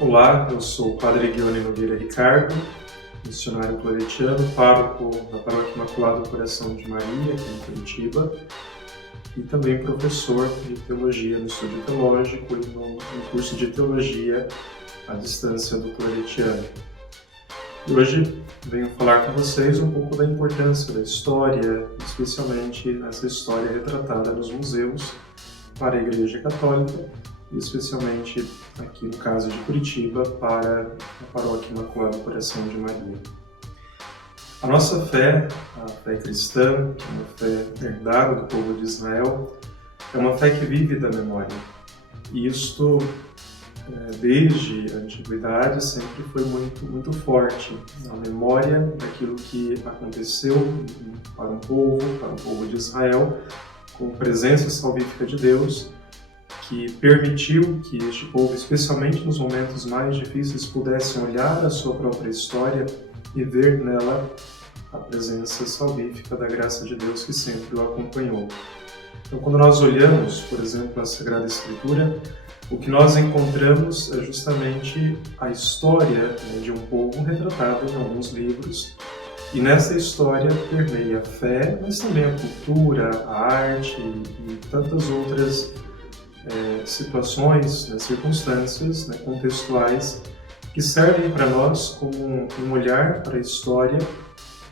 Olá, eu sou o Padre Guione Nogueira Ricardo, missionário claretiano, pároco da Paróquia Imaculado Coração de Maria, aqui em Curitiba, e também professor de Teologia no Estúdio Teológico e no curso de Teologia à distância do Claretiano. E hoje venho falar com vocês um pouco da importância da história, especialmente essa história retratada nos museus para a Igreja Católica, e especialmente aqui no caso de Curitiba, para a Paróquia Imaculado Coração de Maria. A nossa fé, a fé cristã, uma fé herdada do povo de Israel, é uma fé que vive da memória. E isto, desde a antiguidade, sempre foi muito forte. A memória daquilo que aconteceu para o povo de Israel, com presença salvífica de Deus, que permitiu que este povo, especialmente nos momentos mais difíceis, pudessem olhar a sua própria história e ver nela a presença salvífica da graça de Deus que sempre o acompanhou. Então, quando nós olhamos, por exemplo, a Sagrada Escritura, o que nós encontramos é justamente a história de um povo retratada em alguns livros, e nessa história permeia a fé, mas também a cultura, a arte e tantas outras situações, circunstâncias contextuais que servem para nós como um olhar para a história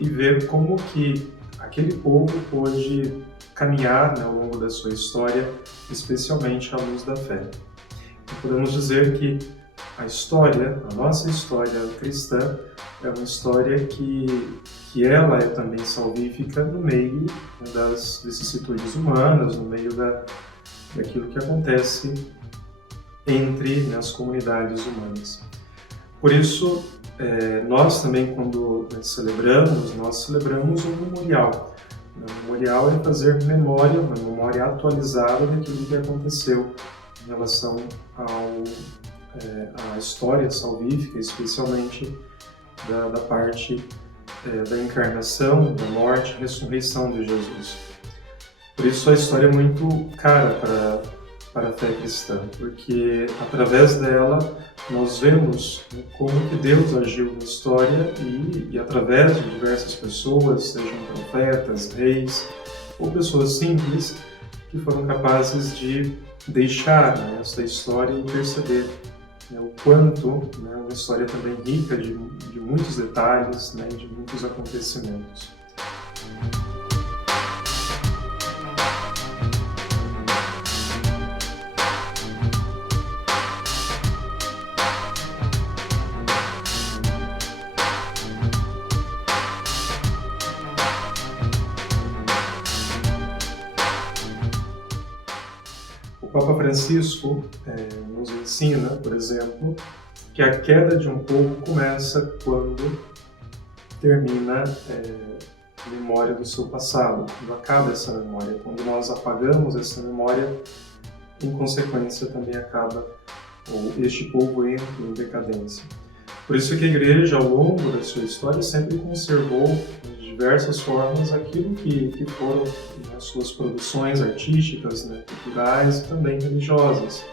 e ver como que aquele povo pôde caminhar ao longo da sua história, especialmente à luz da fé. E podemos dizer que a história, a nossa história cristã, é uma história que ela é também salvífica no meio das vicissitudes humanas, no meio daquilo que acontece entre as comunidades humanas. Por isso, nós também, quando celebramos, nós celebramos um memorial. O memorial é fazer memória, uma memória atualizada daquilo que aconteceu em relação à história salvífica, especialmente da parte da encarnação, da morte e ressurreição de Jesus. Por isso a história é muito cara para a fé cristã, porque através dela nós vemos como que Deus agiu na história e através de diversas pessoas, sejam profetas, reis ou pessoas simples, que foram capazes de deixar essa história e perceber o quanto uma história também rica de muitos detalhes, de muitos acontecimentos. O Papa Francisco nos ensina, por exemplo, que a queda de um povo começa quando termina a memória do seu passado, quando acaba essa memória. Quando nós apagamos essa memória, em consequência também acaba, ou este povo entra em decadência. Por isso que a Igreja, ao longo da sua história, sempre conservou de diversas formas aquilo que foram as suas produções artísticas, culturais e também religiosas,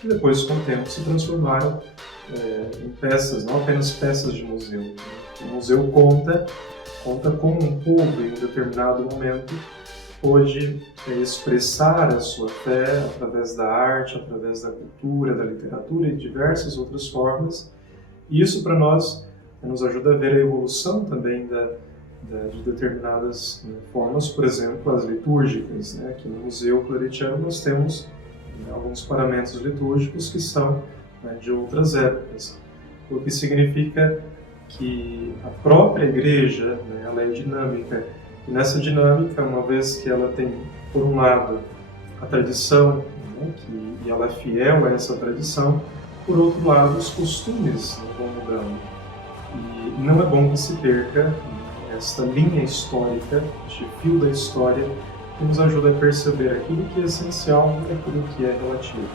que depois, com o tempo, se transformaram em peças, não apenas peças de museu. O museu conta como um povo, em um determinado momento, pôde expressar a sua fé através da arte, através da cultura, da literatura e de diversas outras formas. E isso, para nós, nos ajuda a ver a evolução também de determinadas formas, por exemplo, as litúrgicas. Aqui no Museu Claretiano nós temos alguns paramentos litúrgicos que são de outras épocas, o que significa que a própria Igreja ela é dinâmica, e nessa dinâmica, uma vez que ela tem, por um lado, a tradição, e ela é fiel a essa tradição, por outro lado, os costumes vão mudando. E não é bom que se perca esta linha histórica, este fio da história, que nos ajuda a perceber aquilo que é essencial e aquilo que é relativo.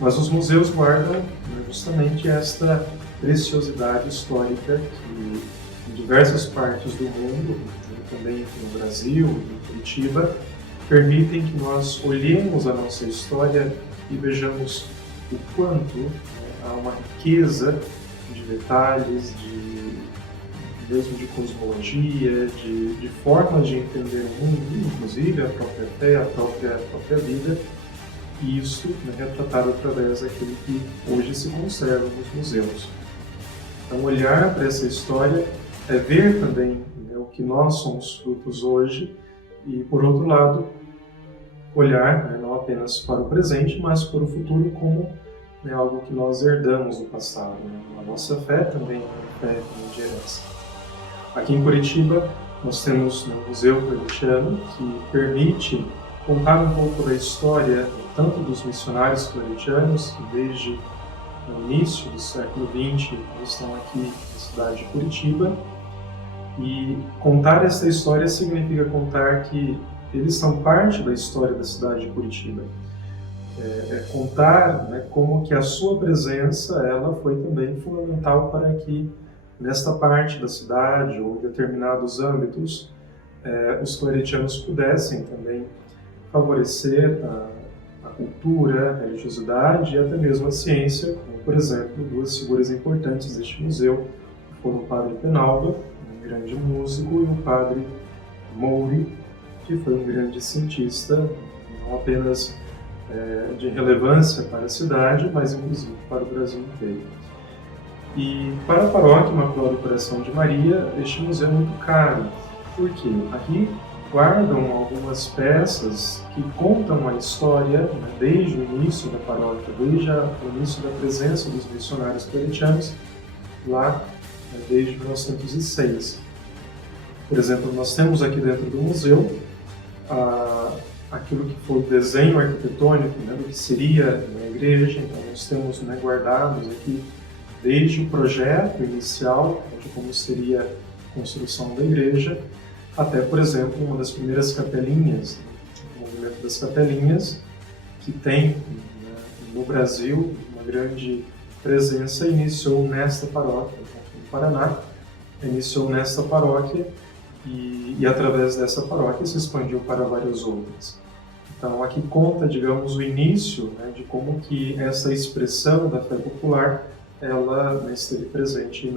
Mas os museus guardam justamente esta preciosidade histórica que, em diversas partes do mundo, também no Brasil, em Curitiba, permitem que nós olhemos a nossa história e vejamos o quanto há uma riqueza de detalhes, mesmo de cosmologia, de formas de entender o mundo, inclusive a própria fé, a própria vida, e isso é retratado através daquilo que hoje se conserva nos museus. Então, olhar para essa história é ver também, né, o que nós somos frutos hoje e, por outro lado, olhar, né, não apenas para o presente, mas para o futuro como, né, algo que nós herdamos do passado. Né? A nossa fé também é fé de herança. Aqui em Curitiba, nós temos o Museu Claretiano, que permite contar um pouco da história tanto dos missionários claretianos, que desde o início do século XX estão aqui na cidade de Curitiba. E contar essa história significa contar que eles são parte da história da cidade de Curitiba. Contar, né, como que a sua presença ela foi também fundamental para que nesta parte da cidade ou em determinados âmbitos os claretianos pudessem também favorecer a cultura, a religiosidade e até mesmo a ciência, como por exemplo duas figuras importantes deste museu, que foram o padre Penalva, um grande músico, e o padre Mouri, que foi um grande cientista, não apenas de relevância para a cidade, mas inclusive para o Brasil inteiro. E para a paróquia Imaculado Coração de Maria, este museu é muito caro. Por quê? Aqui guardam algumas peças que contam a história, né, desde o início da paróquia, desde o início da presença dos missionários claretianos, lá desde 1906. Por exemplo, nós temos aqui dentro do museu aquilo que foi o desenho arquitetônico, né, do que seria a igreja. Então nós temos, né, guardados aqui desde o projeto inicial de como seria a construção da igreja, até, por exemplo, uma das primeiras capelinhas, o movimento das capelinhas, que tem, né, no Brasil uma grande presença, iniciou nesta paróquia, no Paraná, iniciou nesta paróquia e através dessa paróquia se expandiu para várias outras. Então aqui conta, digamos, o início, né, de como que essa expressão da fé popular ela, né, esteve presente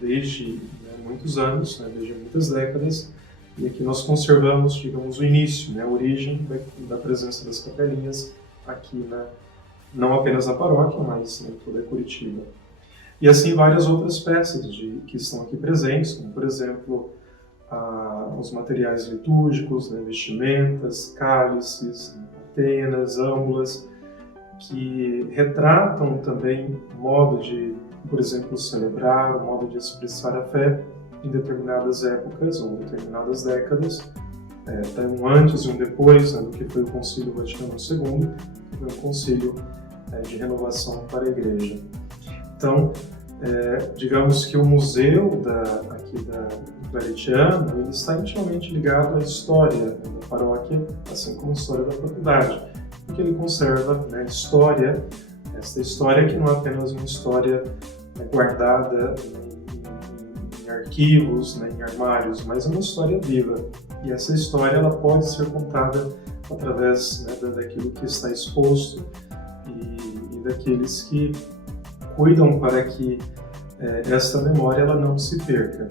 desde, né, muitos anos, né, desde muitas décadas, e aqui nós conservamos, digamos, o início, né, a origem da presença das capelinhas aqui não apenas na paróquia, mas em toda Curitiba. E assim várias outras peças que estão aqui presentes, como por exemplo os materiais litúrgicos, né, vestimentas, cálices, antenas, âmbulas, que retratam também o modo de, por exemplo, celebrar, o modo de expressar a fé em determinadas épocas ou determinadas décadas, tem um antes e um depois, né, do que foi o Concílio Vaticano II, que foi um concílio de renovação para a Igreja. Então, digamos que o museu aqui da Claretiano, ele está intimamente ligado à história da paróquia, assim como a história da faculdade, porque ele conserva, né, história, esta história que não é apenas uma história guardada em arquivos, né, em armários, mas é uma história viva. E essa história ela pode ser contada através, né, daquilo que está exposto e daqueles que cuidam para que esta memória ela não se perca.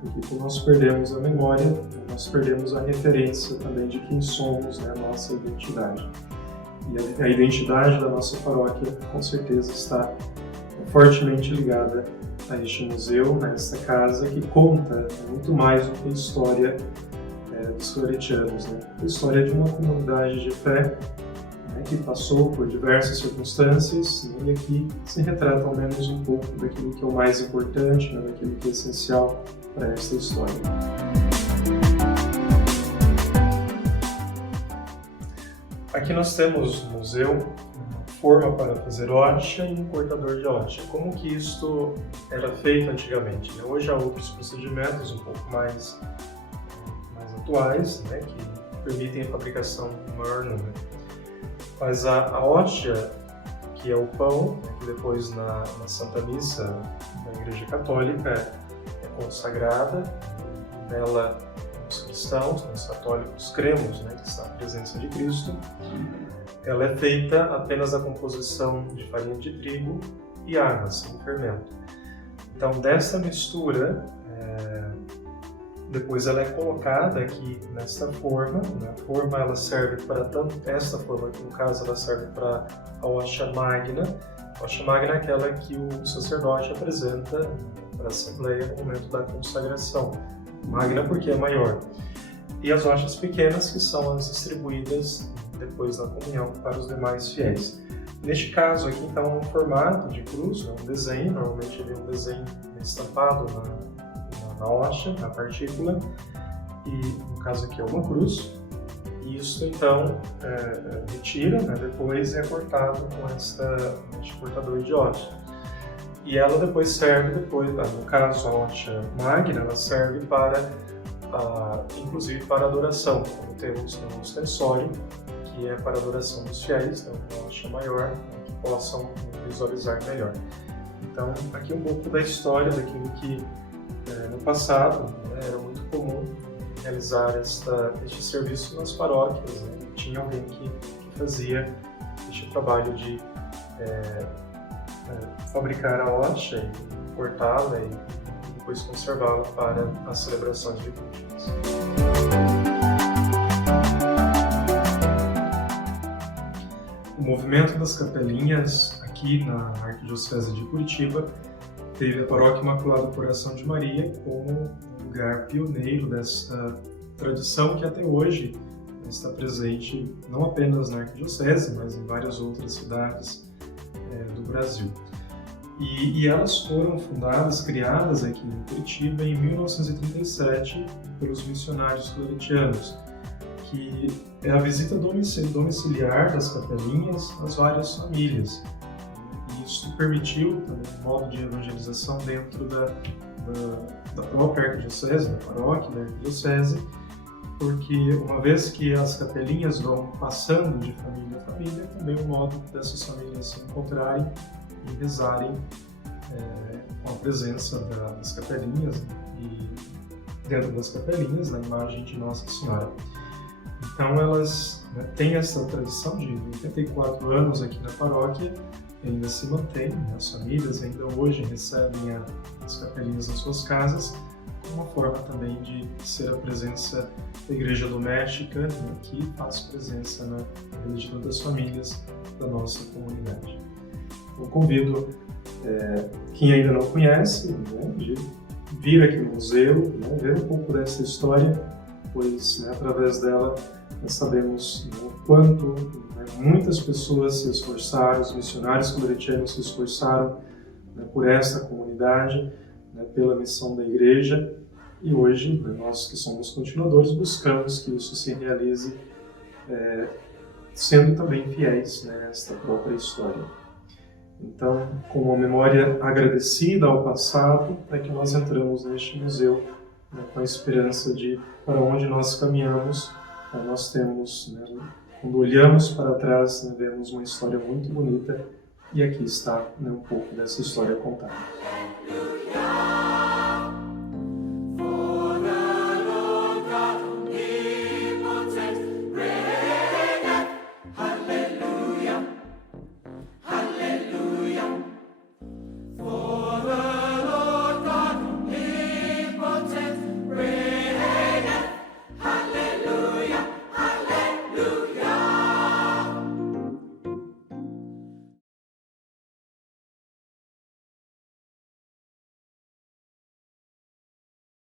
Porque quando nós perdemos a memória, nós perdemos a referência também de quem somos, né, a nossa identidade. E a identidade da nossa paróquia, com certeza, está fortemente ligada a este museu, a esta casa, que conta muito mais do que a história dos claretianos, né? A história de uma comunidade de fé, né, que passou por diversas circunstâncias, né, e aqui se retrata ao menos um pouco daquilo que é o mais importante, né, daquilo que é essencial para esta história. Aqui nós temos no museu uma forma para fazer hóstia e um cortador de hóstia. Como que isto era feito antigamente, né? Hoje há outros procedimentos um pouco mais atuais, né, que permitem a fabricação de maior número. Mas a hóstia, que é o pão, né, que depois na Santa Missa da Igreja Católica é consagrada, nela os cristãos, os católicos, cremos, né, que está a presença de Cristo. ela é feita apenas da composição de farinha de trigo e água, sem fermento. Então, dessa mistura, depois ela é colocada aqui nesta forma, né? A forma ela serve para tanto esta forma, que no caso ela serve para a hóstia magna. A hóstia magna é aquela que o sacerdote apresenta para a Assembleia no momento da consagração. Magna porque é maior. E as hóstias pequenas, que são as distribuídas depois da comunhão para os demais fiéis. Neste caso aqui, então, é um formato de cruz, um desenho, normalmente ele é um desenho estampado na hóstia, na partícula, e no caso aqui é uma cruz. E isso então retira, né, depois é cortado com este cortador de hóstia. E ela depois serve, no caso a hóstia magna, ela serve para, inclusive para adoração, como temos no ostensório, que é para a adoração dos fiéis, então uma hóstia maior, que possam visualizar melhor. Então, aqui um pouco da história daquilo que no passado, né, era muito comum realizar este serviço nas paróquias, né? Tinha alguém que fazia este trabalho de fabricar a hóstia e cortá-la e depois conservá-la para as celebrações litúrgicas. O movimento das capelinhas aqui na Arquidiocese de Curitiba teve a Paróquia Imaculado Coração de Maria como lugar pioneiro dessa tradição que até hoje está presente não apenas na Arquidiocese, mas em várias outras cidades do Brasil. E elas foram fundadas, criadas aqui em Curitiba em 1937 pelos missionários claretianos, que é a visita domiciliar das capelinhas às várias famílias. E isso permitiu também um modo de evangelização dentro da própria arquidiocese, da paróquia da arquidiocese, porque uma vez que as capelinhas vão passando de família a família, também um modo dessas famílias se encontrarem e rezarem com a presença das capelinhas e dentro das capelinhas a imagem de Nossa Senhora. Então elas têm essa tradição de 84 anos aqui na paróquia, ainda se mantém, as famílias ainda hoje recebem as capelinhas nas suas casas, como uma forma também de ser a presença da igreja doméstica, que faz presença na vida de todas as famílias da nossa comunidade. Eu convido quem ainda não conhece, de vir aqui no museu, ver um pouco dessa história, pois através dela nós sabemos o quanto muitas pessoas se esforçaram, os missionários claretianos se esforçaram por essa comunidade, pela missão da igreja, e hoje nós que somos continuadores buscamos que isso se realize sendo também fiéis nesta própria história. Então, com uma memória agradecida ao passado, é que nós entramos neste museu com a esperança de para onde nós caminhamos, nós temos, quando olhamos para trás, vemos uma história muito bonita, e aqui está um pouco dessa história contada.